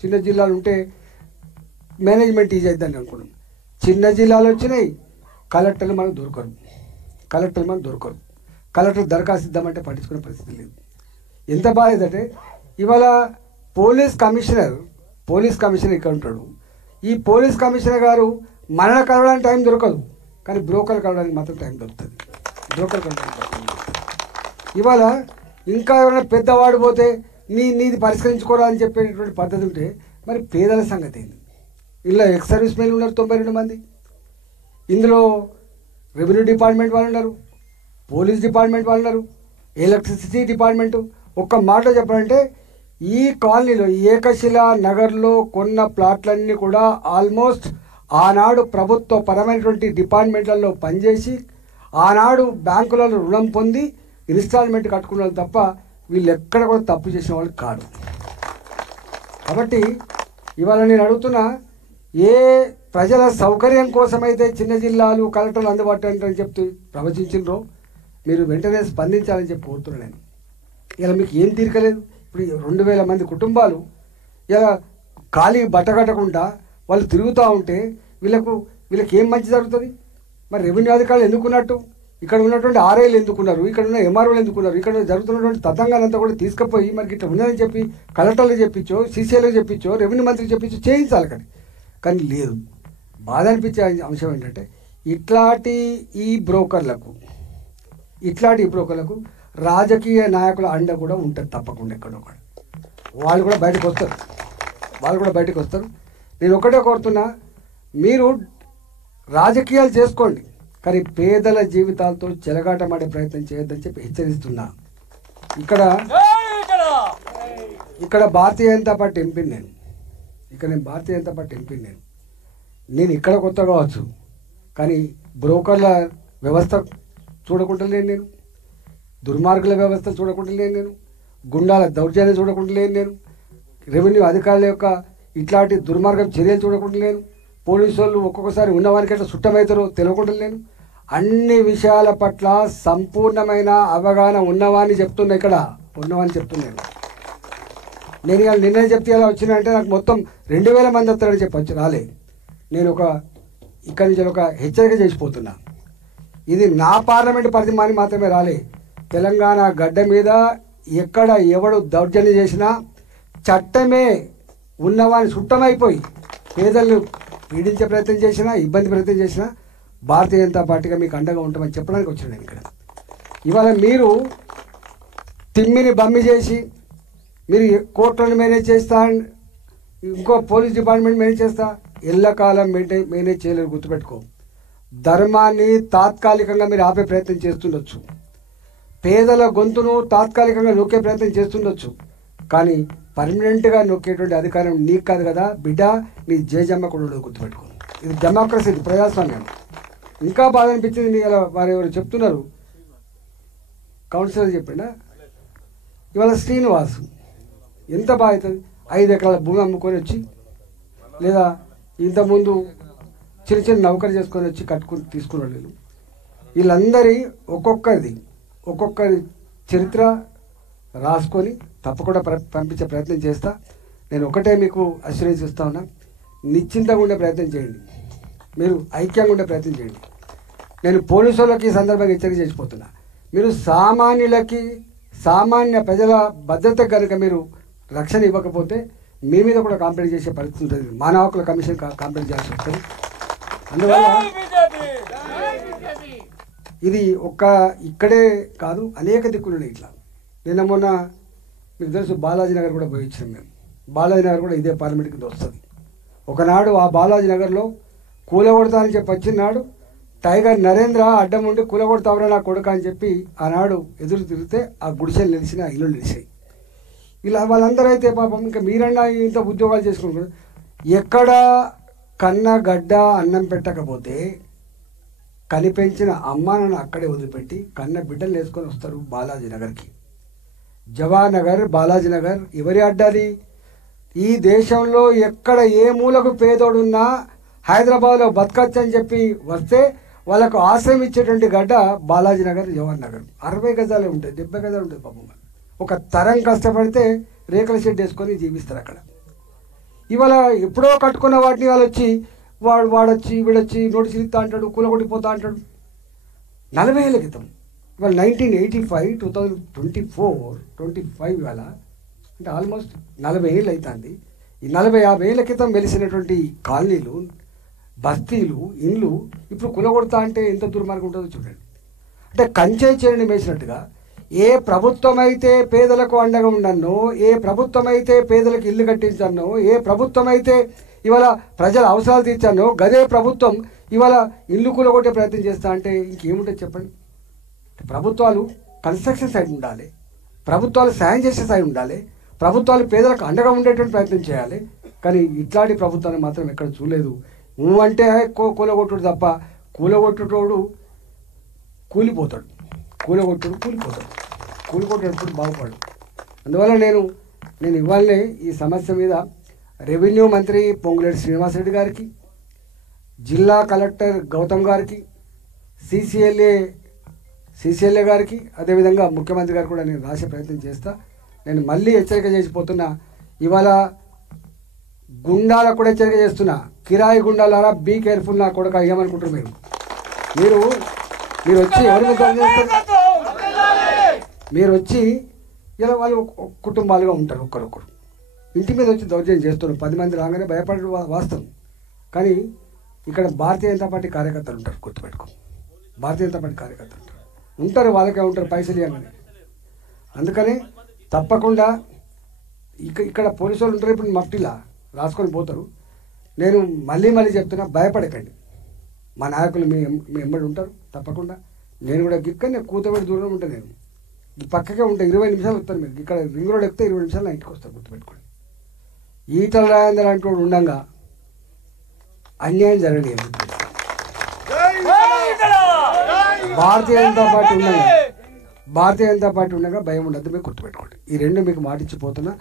చిన్న జిల్లాలు ఉంటే మేనేజ్మెంట్ ఈజీ అవుతుందని అనుకున్నాం. చిన్న జిల్లాలు వచ్చినాయి, కలెక్టర్లు మనకు దొరకరు, కలెక్టర్ దరఖాస్తు ఇద్దామంటే పట్టించుకునే పరిస్థితి లేదు. ఎంత బాధ అంటే ఇవాళ పోలీస్ కమిషనర్ ఇక్కడ ఉంటాడు. ఈ పోలీస్ కమిషనర్ గారు మనల్ని కలవడానికి టైం దొరకదు, కానీ బ్రోకర్లు కలవడానికి మాత్రం టైం దొరుకుతుంది. ఇవాళ ఇంకా ఎవరైనా పెద్దవాడు పోతే నీది పరిష్కరించుకోరా అని చెప్పేటువంటి పద్ధతి ఉంటే మరి పేదల సంగతి ఏంది? ఇలా ఎక్స్ సర్వీస్ మెన్లు ఉన్నారు 92 మంది. ఇందులో రెవెన్యూ డిపార్ట్మెంట్ వాళ్ళు ఉన్నారు, పోలీస్ డిపార్ట్మెంట్ వాళ్ళు ఉన్నారు, ఎలక్ట్రిసిటీ డిపార్ట్మెంటు. ఒక్క మాట చెప్పాలంటే ఈ కాలనీలో ఏకశిల నగర్లో కొన్న ప్లాట్లన్నీ కూడా ఆల్మోస్ట్ ఆనాడు ప్రభుత్వ పరమైనటువంటి డిపార్ట్మెంట్లలో పనిచేసి ఆనాడు బ్యాంకులలో రుణం పొంది ఇన్స్టాల్మెంట్ కట్టుకున్న వాళ్ళు తప్ప వీళ్ళు ఎక్కడ కూడా తప్పు చేసిన వాళ్ళు కాదు. కాబట్టి ఇవాళ నేను అడుగుతున్నా, ఏ ప్రజల సౌకర్యం కోసమైతే చిన్న జిల్లాలు కలెక్టర్లు అందుబాటు అని చెప్తూ ప్రవచించినరో మీరు వెంటనే స్పందించాలని చెప్పి కోరుతున్నాను నేను. ఇలా మీకు ఏం తీరికలేదు. ఇప్పుడు 2000 మంది కుటుంబాలు ఇలా ఖాళీ బట్టగట్టకుండా వాళ్ళు తిరుగుతూ ఉంటే వీళ్ళకి ఏం మంచి జరుగుతుంది? మరి రెవెన్యూ అధికారులు ఎందుకున్నట్టు, ఇక్కడ ఉన్నటువంటి ఆర్ఐలు ఎందుకున్నారు, ఇక్కడ ఉన్న ఎంఆర్ఓలు ఎందుకున్నారు, ఇక్కడ జరుగుతున్నటువంటి తతంగానంతా కూడా తీసుకుపోయి మనకి ఇట్లా ఉన్నదని చెప్పి కలెక్టర్లు చెప్పించో, సీసీఐలకు చెప్పించో, రెవెన్యూ మంత్రికి చెప్పించో చేయించాలి. కానీ లేదు. బాధ అనిపించే అంశం ఏంటంటే ఇట్లాంటి ఈ బ్రోకర్లకు రాజకీయ నాయకుల అండ కూడా ఉంటుంది తప్పకుండా. ఎక్కడొక్కడ వాళ్ళు కూడా బయటకు వస్తారు. నేను ఒకటే కోరుతున్నా, మీరు రాజకీయాలు చేసుకోండి, కానీ పేదల జీవితాలతో చెలగాటమాడే ప్రయత్నం చేయొద్దని చెప్పి హెచ్చరిస్తున్నా. ఇక్కడ భారతీయ జనతా పార్టీ ఎంపీని నేను ఇక్కడ కొత్త కావచ్చు, కానీ బ్రోకర్ల వ్యవస్థ చూడకుంటలేను నేను, దుర్మార్గుల వ్యవస్థ చూడకుంటలేను నేను, గుండాల దౌర్జన్యం చూడకుంటలేను నేను, రెవెన్యూ అధికారుల యొక్క ఇట్లాంటి దుర్మార్గం చర్యలు చూడకుంటలేను, పోలీసు వాళ్ళు ఒక్కొక్కసారి ఉన్నవారికి ఎట్లా సుట్టమవుతారో తెలియకుంటలేను. అన్ని విషయాల పట్ల సంపూర్ణమైన అవగాహన ఉన్నవాన్ని చెప్తున్నాను. నేను ఇవాళ నిన్న చెప్తే ఇలా వచ్చినంటే నాకు మొత్తం 2000 మంది వస్తారని చెప్పచ్చు, రాలే. నేను ఇక్కడి నుంచి ఒక హెచ్చరిక చేసిపోతున్నా. ఇది నా పార్లమెంటు పరిధి మాత్రమే రాలే. తెలంగాణ గడ్డ మీద ఎక్కడ ఎవడు దౌర్జన్యం చేసినా, చట్టమే ఉన్నవాడిని సుట్టమైపోయి పేదలను పీడించే ప్రయత్నం చేసినా, ప్రయత్నం చేసినా భారతీయ జనతా పార్టీగా మీకు అండగా ఉంటామని చెప్పడానికి వచ్చిన నేను ఇక్కడ. ఇవాళ మీరు తిమ్మిని బమ్మి చేసి మీరు కోర్టులను మేనేజ్ చేస్తా, ఇంకో పోలీస్ డిపార్ట్మెంట్ మేనేజ్ చేస్తా, ఎల్లకాలం మేనేజ్ చేయలేరు. గుర్తుపెట్టుకో, ధర్మాన్ని తాత్కాలికంగా మీరు ఆపే ప్రయత్నం చేస్తుండొచ్చు, పేదల గొంతును తాత్కాలికంగా నొక్కే ప్రయత్నం చేస్తుండొచ్చు, కానీ పర్మనెంట్గా నొక్కేటువంటి అధికారం నీకు కాదు కదా బిడ్డ, నీ జేజమ్మ కూడా ఉండదు. గుర్తుపెట్టుకో, ఇది డెమోక్రసీ, ఇది ప్రజాస్వామ్యం. ఇంకా బాధ అనిపించింది, వారు ఎవరు చెప్తున్నారు, కౌన్సిలర్ చెప్పిండా ఇవాళ శ్రీనివాసు ఎంత బాధ అవుతుంది. 5 ఎకరాల భూమి అమ్ముకొని వచ్చి, లేదా ఇంతకుముందు చిన్న నౌకరు చేసుకొని వచ్చి తీసుకున్నాడు. వీళ్ళందరి ఒక్కొక్కరి చరిత్ర రాసుకొని తప్పకుండా పంపించే ప్రయత్నం చేస్తా. నేను ఒకటే మీకు అష్యూరెన్స్ ఇస్తా ఉన్నా, నిశ్చింతగా ఉండే ప్రయత్నం చేయండి, మీరు ఐక్యంగా ఉండే ప్రయత్నం చేయండి. నేను పోలీసు వాళ్ళకి ఈ సందర్భంగా హెచ్చరిక చేసిపోతున్నా, మీరు సామాన్య ప్రజల భద్రత కనుక మీరు రక్షణ ఇవ్వకపోతే మీ మీద కూడా కాంప్లైంట్ చేసే పరిస్థితి ఉంటుంది. మానవ హక్కుల కమిషన్ కాంప్లైంట్ చేయాల్సి వస్తుంది. అందువల్ల ఇది ఇక్కడే కాదు, అనేక దిక్కులు ఉన్నాయి. ఇట్లా నిన్న మొన్న మీకు తెలుసు బాలాజీ నగర్ కూడా పోయి ఇచ్చాం మేము. బాలాజీ నగర్ కూడా ఇదే పార్లమెంట్ కింద వస్తుంది. ఒకనాడు ఆ బాలాజీ నగర్లో కూలగొడతా అని చెప్పి వచ్చినాడు టైగర్ నరేంద్ర అడ్డం ఉండి కూలగొడతావరా నా కొడుక అని చెప్పి ఆనాడు ఎదురు తిరిగితే ఆ గుడిసెలు నిలిచిన, ఇల్లు నిలిచాయి. ఇలా వాళ్ళందరూ అయితే పాపం ఇంకా మీరన్నా ఇంత ఉద్యోగాలు చేసుకుంటారు. ఎక్కడ కన్న గడ్డ అన్నం పెట్టకపోతే కనిపెంచిన అమ్మానను అక్కడే వదిలిపెట్టి కన్న బిడ్డలు వేసుకొని వస్తారు బాలాజీ నగర్కి. జవహర్ నగర్, బాలాజీ నగర్ ఎవరి అడ్డాలి? ఈ దేశంలో ఎక్కడ ఏ మూలకు పేదోడున్నా హైదరాబాద్లో బతకచ్చు అని చెప్పి వస్తే వాళ్ళకు ఆశ్రయం ఇచ్చేటువంటి గడ్డ బాలాజీ నగర్, జవహర్ నగర్. 60 గజాలే ఉంటాయి, 70 గజాలు ఉంటుంది పాపం. ఒక తరం కష్టపడితే రేకుల షెడ్ వేసుకొని జీవిస్తారు అక్కడ. ఇవాళ ఎప్పుడో కట్టుకున్న వాటిని వాళ్ళు వచ్చి వాడొచ్చి వీడొచ్చి నోటీసులు ఇస్తా అంటాడు, కూలగొట్టిపోతా అంటాడు. 40 ఏళ్ళ క్రితం, ఇవాళ 1985, 2024, ఇవాళ అంటే ఆల్మోస్ట్ 40 ఏళ్ళు అవుతుంది. ఈ 40-50 ఏళ్ళ క్రితం వెలిసినటువంటి కాలనీలు, బస్తీలు, ఇండ్లు ఇప్పుడు కూలగొడతా అంటే ఎంత దుర్మార్గం ఉంటుందో చూడండి. అంటే కంచె చేరిని వేసినట్టుగా ఏ ప్రభుత్వం అయితే పేదలకు అండగా ఉండన్నో, ఏ ప్రభుత్వం అయితే పేదలకు ఇల్లు కట్టించన్నో, ఏ ప్రభుత్వం అయితే ఇవాళ ప్రజల అవసరాలు తీర్చానో గదే ప్రభుత్వం ఇవాళ ఇల్లు కూలగొట్టే ప్రయత్నం చేస్తా అంటే ఇంకేముంటుంది చెప్పండి. ప్రభుత్వాలు కన్స్ట్రక్షన్ సైడ్ ఉండాలి, ప్రభుత్వాలు సాయం చేసే సైడ్ ఉండాలి, ప్రభుత్వాలు పేదలకు అండగా ఉండేటువంటి ప్రయత్నం చేయాలి. కానీ ఇట్లాంటి ప్రభుత్వాన్ని మాత్రం ఎక్కడ చూడలేదు. నువ్వంటే కూలగొట్టుడు తప్ప కూలగొట్టుటోడు కూలిపోతాడు, కూలిపోతాడు బాగుపడు. అందువల్ల నేను ఇవాళనే ఈ సమస్య మీద రెవెన్యూ మంత్రి పొంగులేటి శ్రీనివాసరెడ్డి గారికి, జిల్లా కలెక్టర్ గౌతమ్ గారికి, సిసిఎల్ఏ గారికి, అదేవిధంగా ముఖ్యమంత్రి గారికి కూడా నేను రాసే ప్రయత్నం చేస్తా. నేను మళ్ళీ హెచ్చరిక చేసిపోతున్నా. ఇవాళ గుండాలకు కూడా హెచ్చరిక చేస్తున్నా. కిరాయి గుండాలారా బీ కేర్ఫుల్. నా కొడుకు అయ్యామనుకుంటారు మీరు వచ్చి ఎవరి మీద చేస్తారు? మీరు వచ్చి ఇలా వాళ్ళు కుటుంబాలుగా ఉంటారు, ఒక్కరొక్కరు ఇంటి మీద వచ్చి దౌర్జన్యం చేస్తున్నారు. 10 మంది రాగానే భయపడే వాస్తవం. కానీ ఇక్కడ భారతీయ జనతా పార్టీ కార్యకర్తలు ఉంటారు, గుర్తుపెట్టుకో. భారతీయ జనతా పార్టీ కార్యకర్తలు ఉంటారు, వాళ్ళకే ఉంటారు పైసలు ఇవ్వగానే. అందుకని తప్పకుండా ఇక్కడ పోలీసు వాళ్ళు ఉంటారు, ఇప్పుడు మఫ్టీలా రాసుకొని పోతారు. నేను మళ్ళీ చెప్తున్నా, భయపడకండి. మా నాయకులు మీ ఎంబడి ఉంటారు తప్పకుండా. నేను కూడా నేను కూతబడి దూరం ఉంటాను. నేను ఈ పక్కకే ఉంటాను, 20 నిమిషాలు వస్తాను. మీరు ఇక్కడ రింగ్ రోడ్ ఎక్కితే 20 నిమిషాలు నా ఇంటికి వస్తారు, గుర్తుపెట్టుకోండి. ఈటల రాజేందర్ అంటూ ఉండగా అన్యాయం జరగలేదు. భారతీయ జనతా పార్టీ ఉండగా భయం ఉండదు, మీకు గుర్తుపెట్టుకోండి. ఈ రెండు మీకు మాటిచ్చిపోతున్నా.